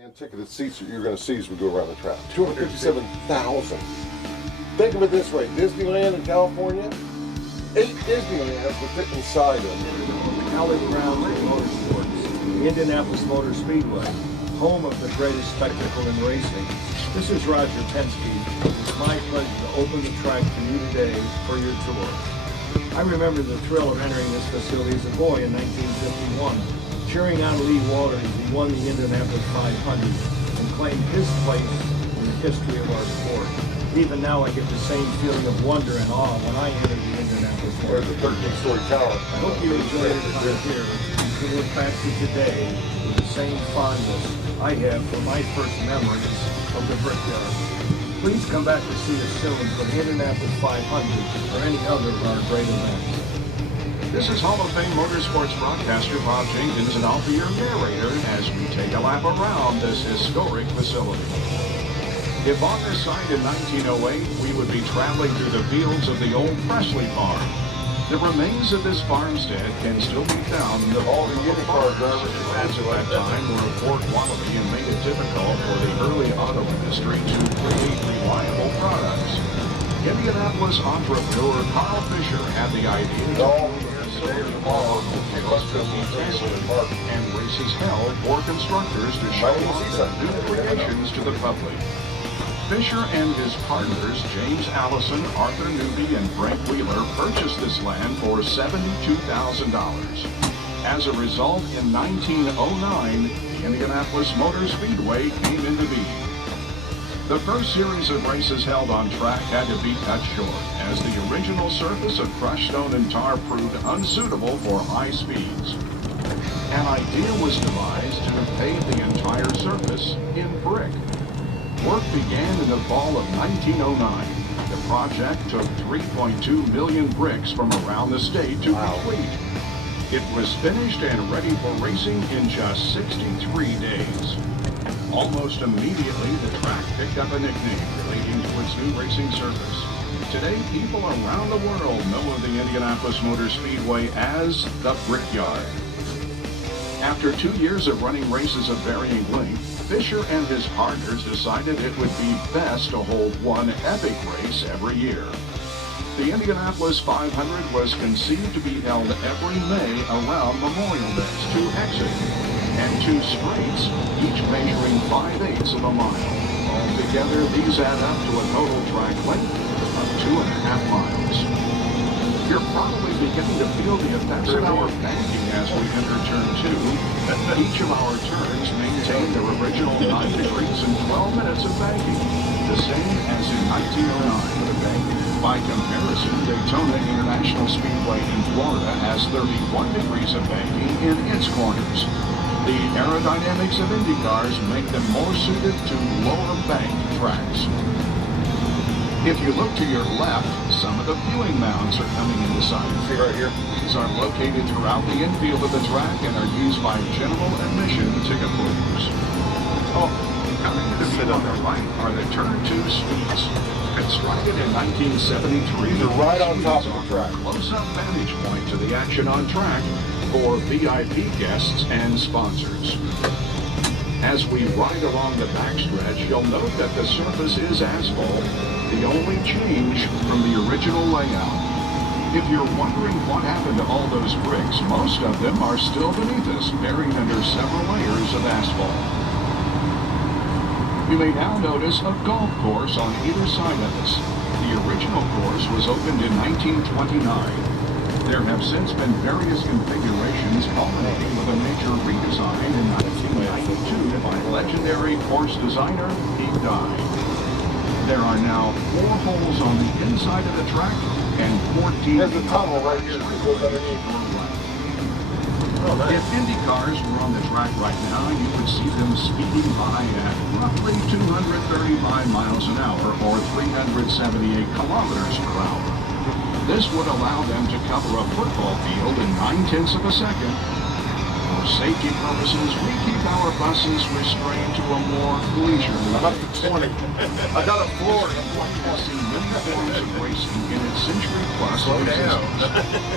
And ticketed seats that you're going to see as we go around the track. 257,000. Think of it this way: Disneyland in California, 8 Disneylands would fit inside of it. The hallowed grounds of motorsports, the Indianapolis Motor Speedway, home of the greatest spectacle in racing. This is Roger Penske. It's my pleasure to open the track for you today for your tour. I remember the thrill of entering this facility as a boy in 1951. Cheering on Lee Walters, he won the Indianapolis 500 and claimed his place in the history of our sport. Even now I get the same feeling of wonder and awe when I enter the Indianapolis Motor. There's a 13-story tower. I hope you enjoy your time here. You can look back to today with the same fondness I have for my first memories of the Brickyard. Please come back to see us soon for the Indianapolis 500 or any other of our great events. This is Hall of Fame Motorsports broadcaster Bob Jenkins, and I'll be your narrator as we take a lap around this historic facility. If on this site in 1908, we would be traveling through the fields of the old Presley farm. The remains of this farmstead can still be found in the All the IndyCar drivers as at that time were of poor quality and made it difficult for the early auto industry to create reliable products. Indianapolis entrepreneur Carl Fisher had the idea to and races held for constructors to show off their new creations to the public. Fisher and his partners, James Allison, Arthur Newby, and Frank Wheeler, purchased this land for $72,000. As a result, in 1909, the Indianapolis Motor Speedway came into being. The first series of races held on track had to be cut short, as the original surface of crushed stone and tar proved unsuitable for high speeds. An idea was devised to pave the entire surface in brick. Work began in the fall of 1909. The project took 3.2 million bricks from around the state to complete. It was finished and ready for racing in just 63 days. Almost immediately, the track picked up a nickname relating to its new racing surface. Today, people around the world know of the Indianapolis Motor Speedway as the Brickyard. After 2 years of running races of varying length, Fisher and his partners decided it would be best to hold one epic race every year. The Indianapolis 500 was conceived to be held every May around Memorial Days, 2 exits and 2 straights, each measuring 5/8 of a mile. Altogether, these add up to a total track length of 2.5 miles. You're probably beginning to feel the effects of our banking as we enter turn 2. Each of our turns maintain their original 9 degrees and 12 minutes of banking, the same as in 1909. By comparison, Daytona International Speedway in Florida has 31 degrees of banking in its corners. The aerodynamics of Indy cars make them more suited to lower banked tracks. If you look to your left, some of the viewing mounds are coming into sight. See right here? These are located throughout the infield of the track and are used by general admission ticket holders. Oh, coming to the view on the right are the Turn 2 suites. Constructed in 1973, these are right on top of the track. Close-up vantage point to the action on track for VIP guests and sponsors. As we ride along the backstretch, you'll note that the surface is asphalt, the only change from the original layout. If you're wondering what happened to all those bricks, most of them are still beneath us, buried under several layers of asphalt. You may now notice a golf course on either side of us. The original course was opened in 1929. There have since been various configurations culminating with a major redesign in 1992 by legendary course designer Pete Dye. There are now 4 holes on the inside of the track and 14. There's the tunnel right here that goes underneath. If Indy cars were on the track right now, you would see them speeding by at roughly 235 miles an hour or 378 kilometers per hour. This would allow them to cover a football field in 9/10 of a second. For safety purposes, we keep our buses restrained to a more leisurely I'm up to 20. I got a floor. You've seen many forms of racing in its century-plus existence.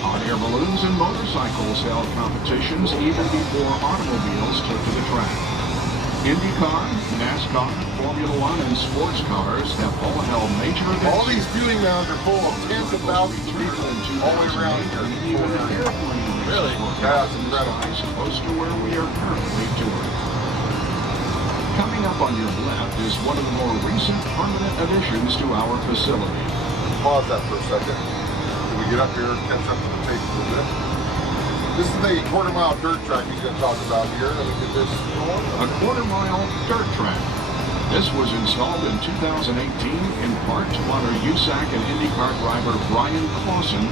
Hot air balloons and motorcycles held competitions even before automobiles took to the track. IndyCar, NASCAR, Formula One, and sports cars have all held major events. All these viewing mounds are full of tens of thousands of people all the way around here. Even an airplane Really? Yeah, That's incredible. close to where we are currently touring. Coming up on your left is one of the more recent permanent additions to our facility. Pause that for a second. Can we get up here and catch up to the tape a little bit? This is the quarter-mile dirt track he's going to talk about here. Let me get this going. A quarter-mile dirt track. This was installed in 2018 in part to honor USAC and IndyCar driver Brian Clausen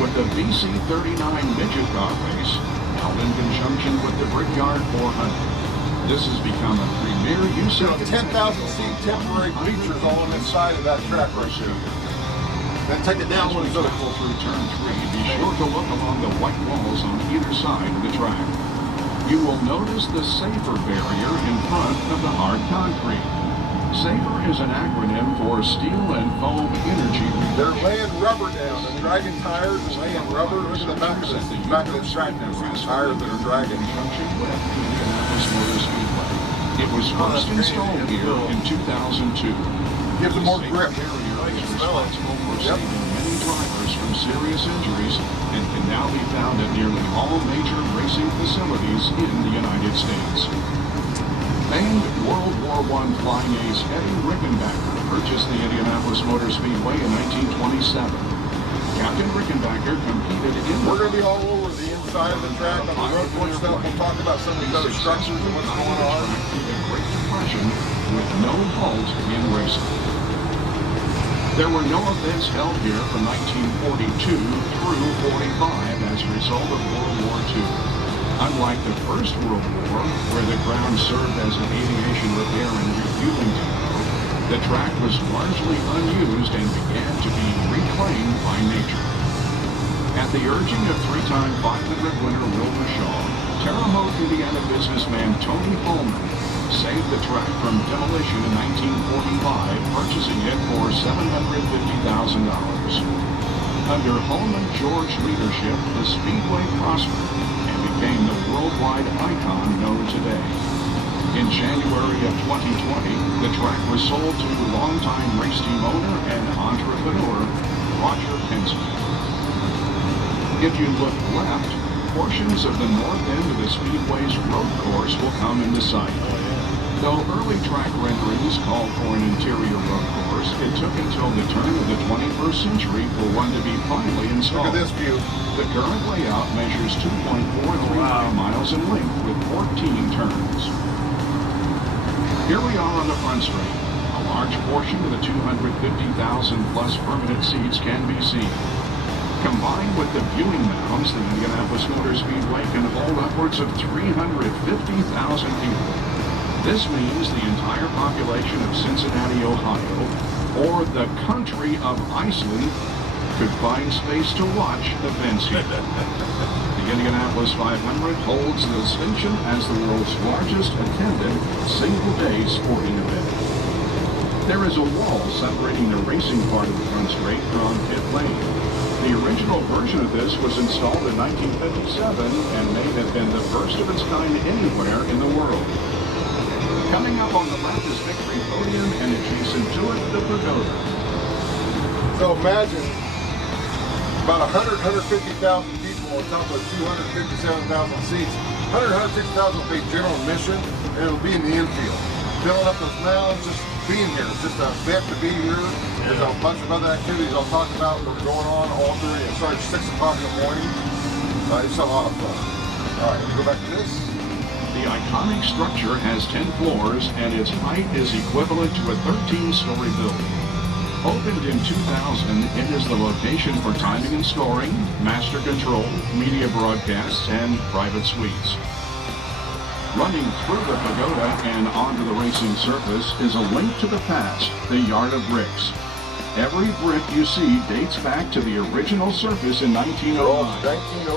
with the BC39 Midget Car Race, held in conjunction with the Brickyard 400. This has become a premier USAC 10,000 seat temporary bleachers all on the side of that track right there. Then take it down As one we foot. travel through turn 3, be sure to look along the white walls on either side of the track. You will notice the SAFER barrier in front of the hard concrete. SAFER is an acronym for Steel and Foam Energy. They're laying rubber down. They're dragging tires and laying rubber. Look at the back of this track now. See the tires that are dragging. Junction with Indianapolis Motor Speedway. It was first installed here in 2002. Gives them more grip. Is responsible for saving many drivers from serious injuries and can now be found at nearly all major racing facilities in the United States. Famed World War I flying ace Eddie Rickenbacker purchased the Indianapolis Motor Speedway in 1927. Captain Rickenbacker competed in... We're going to be all over the inside of the track on the road course stuff. We'll talk about some of these other structures and what's going on. ...through the Great Depression with no halt in racing. There were no events held here from 1942 through 45 as a result of World War II. Unlike the First World War, where the ground served as an aviation repair and refueling depot, the track was largely unused and began to be reclaimed by nature. At the urging of three-time 500 winner Wilbur Shaw, Terre Haute, Indiana businessman Tony Holman saved the track from demolition in 1945, purchasing it for $750,000. Under Holman George leadership, the Speedway prospered and became the worldwide icon known today. In January of 2020, the track was sold to longtime race team owner and entrepreneur Roger Penske. If you look left, portions of the north end of the Speedway's road course will come into sight. Though early track renderings called for an interior road course, it took until the turn of the 21st century for one to be finally installed. Look at this view. The current layout measures 2.439 miles in length with 14 turns. Here we are on the front straight. A large portion of the 250,000 plus permanent seats can be seen. Combined with the viewing mounds, the Indianapolis Motor Speedway can hold upwards of 350,000 people. This means the entire population of Cincinnati, Ohio, or the country of Iceland, could find space to watch events here. The Indianapolis 500 holds the distinction as the world's largest attended single-day sporting event. There is a wall separating the racing part of the front straight from pit lane. The original version of this was installed in 1957 and may have been the first of its kind anywhere in the world. Coming up on the left is Victory Podium, and adjacent to it, the Pagoda. So imagine about 150,000 people on top of 257,000 seats. 150,000 will pay general admission, and it'll be in the infield. Filling up those mounds, just being here. It's just a event to be here. There's a bunch of other activities I'll talk about that are going on all during. It starts 6 o'clock in the morning. It's a lot of fun. All right, let me go back to this. The iconic structure has 10 floors, and its height is equivalent to a 13-story building. Opened in 2000, it is the location for timing and scoring, master control, media broadcasts, and private suites. Running through the Pagoda and onto the racing surface is a link to the past, the Yard of Bricks. Every brick you see dates back to the original surface in 1909.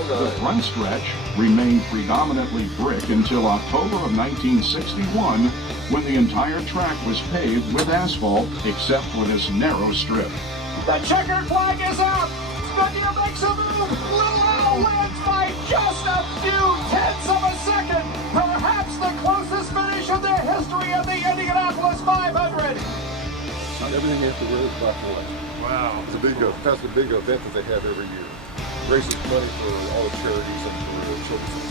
The front stretch remained predominantly brick until October of 1961, when the entire track was paved with asphalt except for this narrow strip. The checkered flag is up! Goodyear makes a move! Willow wins by just a few tenths of a second! Perhaps the closest finish of their history! Everything after the road is black and white. Wow. It's a big, that's a big event that they have every year. Raises money for all the charities and for the children's.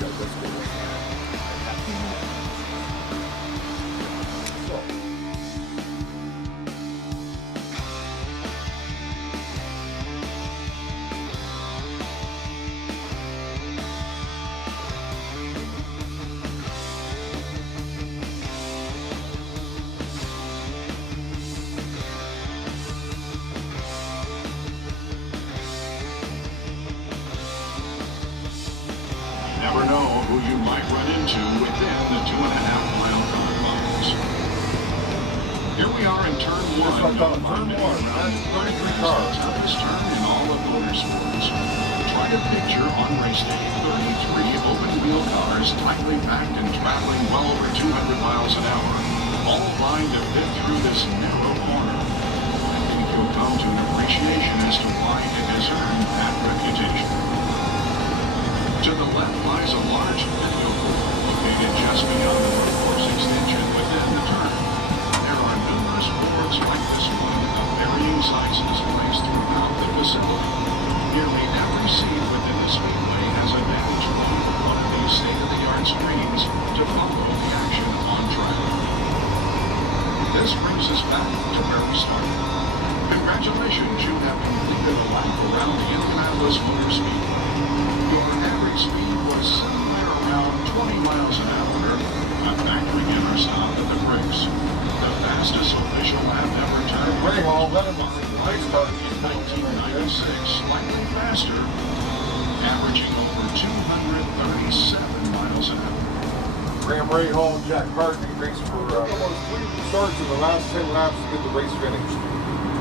That's cool. Never know who you might run into within the 2.5-mile confines. Here we are in turn one. Turn one. That's 33 cars. The toughest turn in all of motorsports. Try to picture on race day 33 open-wheel cars tightly packed and traveling well over 200 miles an hour, all lined to fit through this narrow corner. I think you'll come to an appreciation as to why it has earned that reputation. To the left lies a large video pool located just beyond the workforce extension within the turn. There are numerous boards like this one of varying sizes placed throughout the facility. Nearly every seat within the speedway has a vantage point of one of these state-of-the-art screens to follow the action on track. This brings us back to where we started. Congratulations, you have completed a lap around the Indianapolis Motor Speedway. Your average speed was somewhere around 20 miles an hour, not factoring in our stop at the brakes. The fastest official lap ever turned Ray Hall, let him race start in 1996, slightly faster, averaging over 237 miles an hour. Graham Ray Hall and Jack Hartney raced for almost 3 starts in the last 10 laps to get the race finished.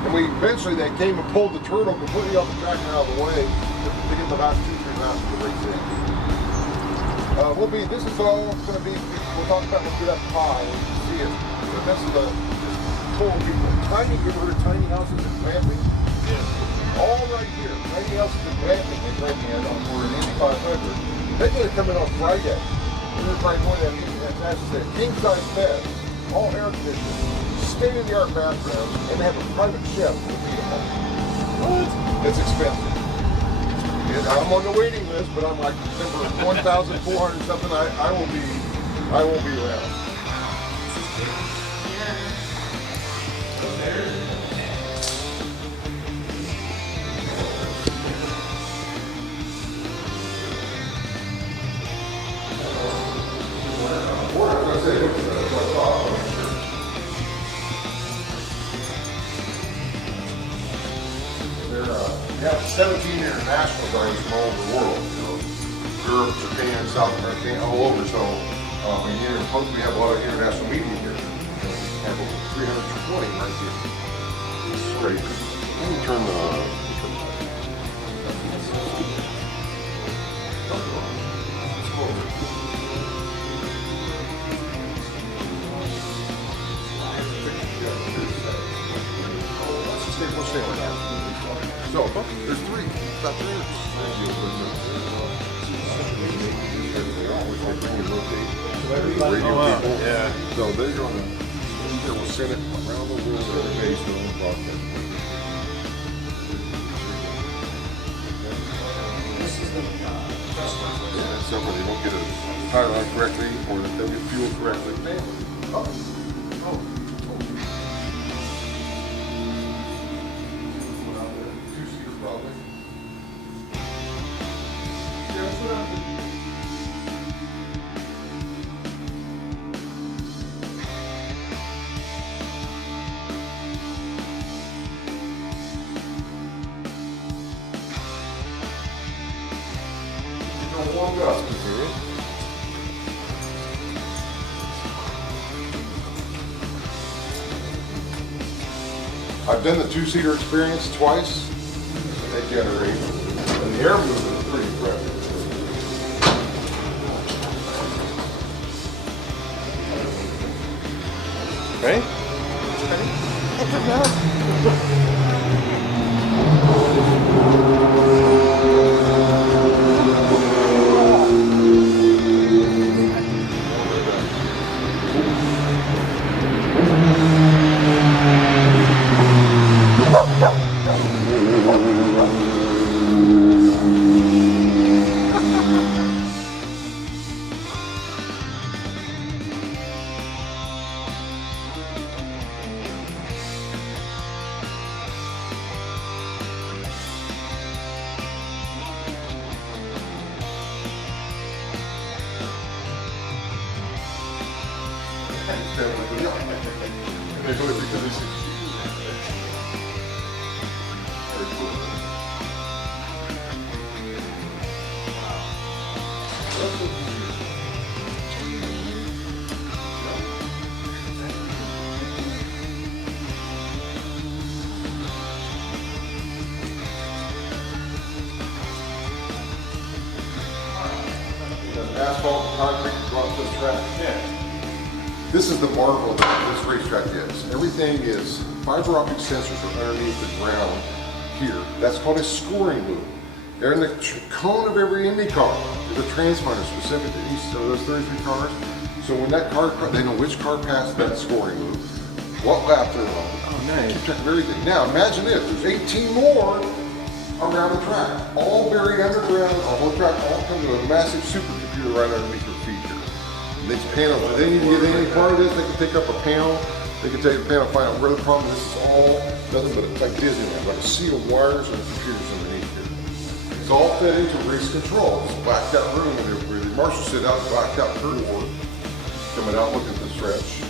And they came and pulled the turtle completely off the track and out of the way to get the last 2-3 laps of the race in. This is all going to be, we'll talk about, we'll get up high and you can see it. But this is just full of people. Tiny, you ever heard of tiny houses in glamping? Yeah. All right here. Tiny houses in glamping in Indiana for an Indy 500. They're going to come in on Friday. This is right where that's a king-size bed, all air conditioned, state-of-the-art bathrooms, and they have a private chef to feed them all. What? It's expensive. I'm on the waiting list, but I'm like number 1,400 something. I won't be around. We have 17 international drivers from all over the world, Europe, Japan, South America, all over. So we have a lot of international media here. We have over 320 right here. This is great. Let me turn the. Let's stay right now. So, there's 3. About 3. Radio people. Yeah. So they're on the will send it around the world every day to the broadcast. So when they don't get a tire line correctly or they don't get fuel correctly, warmed up. I've done the 2-seater experience twice. They generate, and the air movement is pretty impressive. Ready? they do it because they see. Very cool. Asphalt and concrete brought to the track. Yeah. This is the marvel that this racetrack is. Everything is fiber optic sensors are underneath the ground here. That's called a scoring loop. They're in the cone of every Indy car. There's a transponder specific to each of those 33 cars. So when that car, they know which car passed that scoring loop, what lap they're on. Oh, nice. Keep track of everything. Now imagine this, there's 18 more around the track, all buried underground, a whole track, all come to a massive supercomputer right underneath your feet here. And these panels, if they need to get any part of this, they can pick up a panel, they can take a panel, find out where the problem is. This is all nothing but it's like Disneyland, like a sea of wires and computers underneath here. It's all fed into race control. It's a blacked out room where the marshals sit out, blacked out curtain board, coming out looking at the stretch.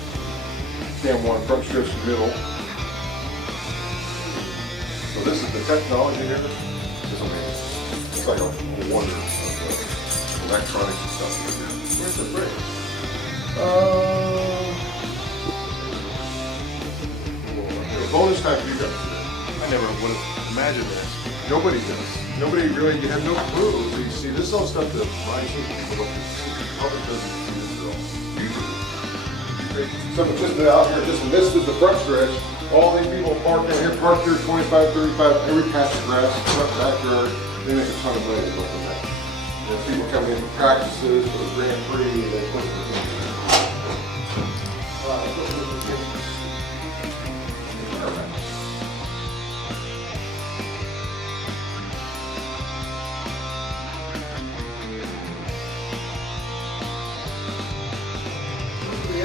Cam one, front stretch, middle. So this is the technology here. It's amazing. It's like a wonder of electronics and stuff like that. Where's the brake? Bonus time for you guys today. I never would have imagined this. Nobody does. Nobody really, you have no clue. So you see, this is all stuff that rising people don't see. The public doesn't see this at all. You do. Someone just out here, just missed the front stretch. All these people parked in here, parked here 25, 35, every patch of grass, front backyard, they make a ton of money off of that. There's people coming in for practices, for the Grand Prix, they put the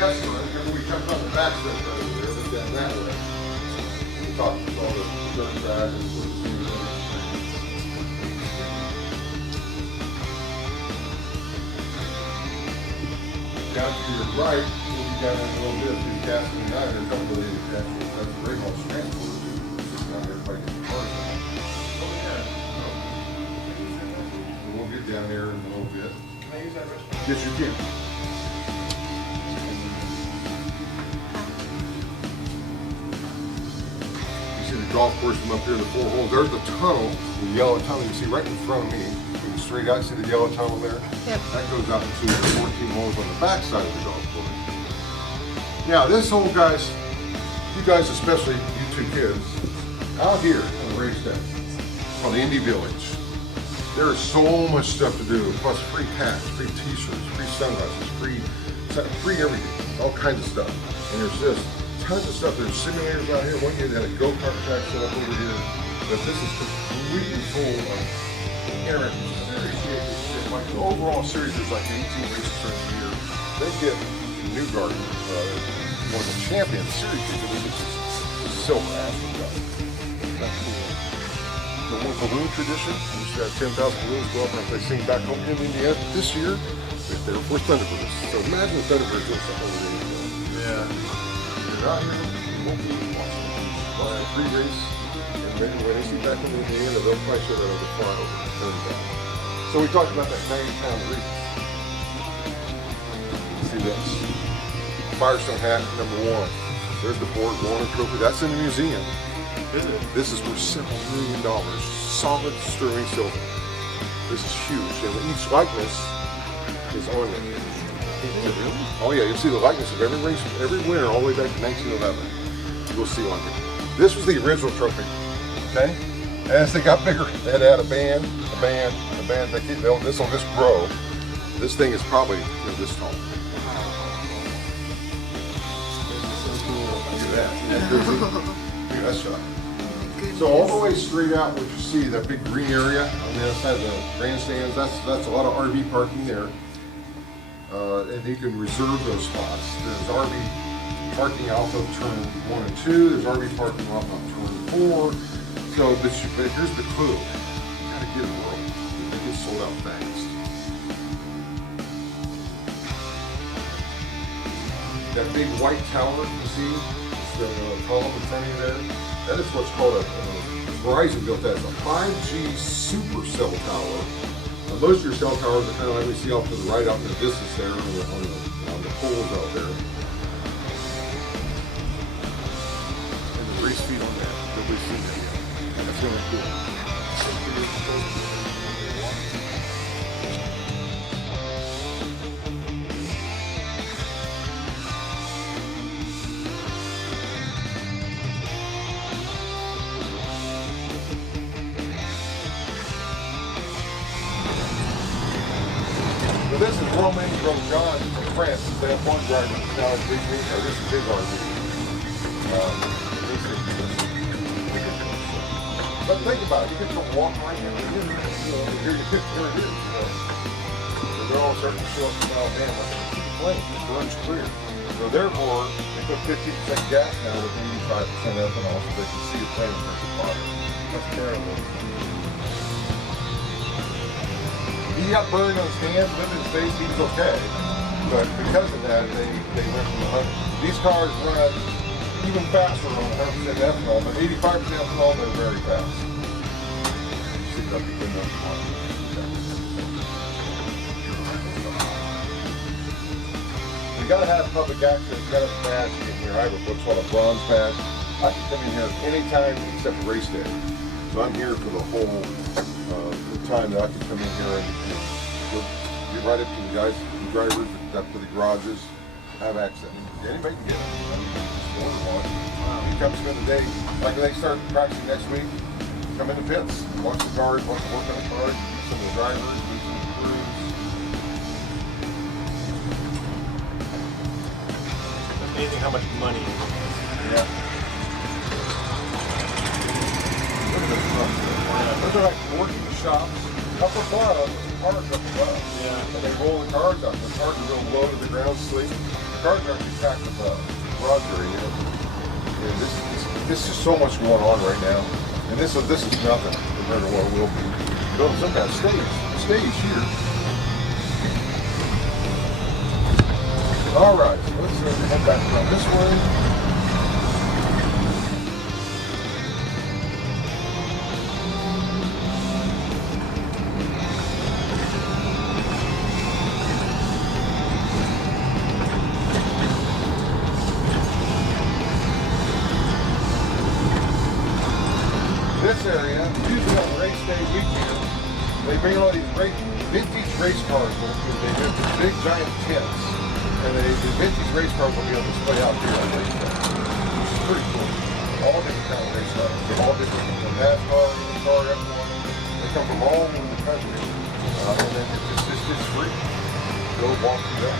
remember we jumped on the back stretch right over there, but down that way. We talked about all the dirt track and what the things are. Down to your right, we'll be down in a little bit through Castle 9. There's a couple of these actually, that's the Ray Hall's transport. It's not everybody gets the cars. Oh yeah. We'll get down there in a little bit. Can I use that restaurant? Yes, you can. Golf course from up here, the 4 holes. There's the tunnel, the yellow tunnel you see right in front of me. Looking straight out, see the yellow tunnel there? Yep. That goes out to the 14 holes on the back side of the golf course. Now this hole, guys, you guys, especially you two kids, out here on the racetrack, on the Indy Village, there is so much stuff to do. Plus free hats, free t-shirts, free sunglasses, free everything, all kinds of stuff. And there's just tons of stuff. There's simulators out here. One year they had a go-kart track set up over here. But this is completely full of errands. Like the overall series, there's like 18 races during the year. They get Newgarden, one of the champions series, which is silver Africa. That's cool. The one balloon tradition, we used to have 10,000 balloons go up and they sing back home in Indiana. This year, they're for Thunderbirds. So imagine the Thunderbirds doing something over there. Yeah. Out here, we won't be watching a free race, and maybe when they see back in Indiana, they'll probably show that over fly over the 30,000. So we talked about that 90-pound reach. See this? Firestone hat #1. There's the Ford Warner Trophy. That's in the museum. Is it? This is worth several $1 million, solid sterling silver. This is huge, and each likeness is on there. Oh yeah, you'll see the likeness of every race, every winner all the way back to 1911. You'll see on here. This was the original trophy, okay? As they got bigger, they had to add a band. They keep, this will just grow. This thing is probably this tall. Look at that. Look at that shot. So all the way straight out, what you see, that big green area on the other side of the grandstands, that's a lot of RV parking there. And you can reserve those spots. There's RV parking off of turn 1 and 2. There's RV parking off of turn 4. So, but here's the clue. You gotta get it early. It gets sold out fast. that big white tower you see, it's the column in front of you there, that is what's called Verizon built that as a 5G supercell tower. Most of your cell towers are kind of like we see off to the right out in the distance there on the poles out there. And the race feed on that we've seen there. That's really cool. So this is Romain Grosjean from France. They have one driver that's now in this is his RV. But think about it, you get to walk right in here. Here it is. So they're all starting to show up in Alabama. Plane just runs clear. So therefore, they put 15% gas now with 85% ethanol so they can see the plane versus the bottom. That's terrible. He got burned on his hands, lived in his face, he was okay. But because of that, they went from 100. These cars run even faster on 100% ethanol, but 85% ethanol, they're very fast. You gotta have public access, you gotta have a badge to get in here. I have what's called a bronze badge. I can come in here anytime except race day. So I'm here for the whole time that I can come in here and get right up to the guys, the drivers, up to the garages, have access. Anybody can get it. You come spend the day, like when they start practicing next week, come in the pits, watch the cars, watch the work on the cars, meet some of the drivers, meet some of the crews. It's amazing how much money. Yeah. Look at this stuff. Those are like working shops. Up above, cars up above. Yeah. And they roll the cars up. The cars are real low to the ground, sleep. The cars are actually packed above. Roger, and this is so much going on right now. And this is nothing compared to what it will be. Building some kind of stage here. All right, so let's head back around this way. This area, usually on race day weekend, they bring all these vintage race cars over here. They have these big giant tents, and the vintage race cars will be on display out here on race day, which is pretty cool. All different kind of race cars, all different from NASCAR, IndyCar, F1. They come from all over the country, and then it's just free. Go walk through that.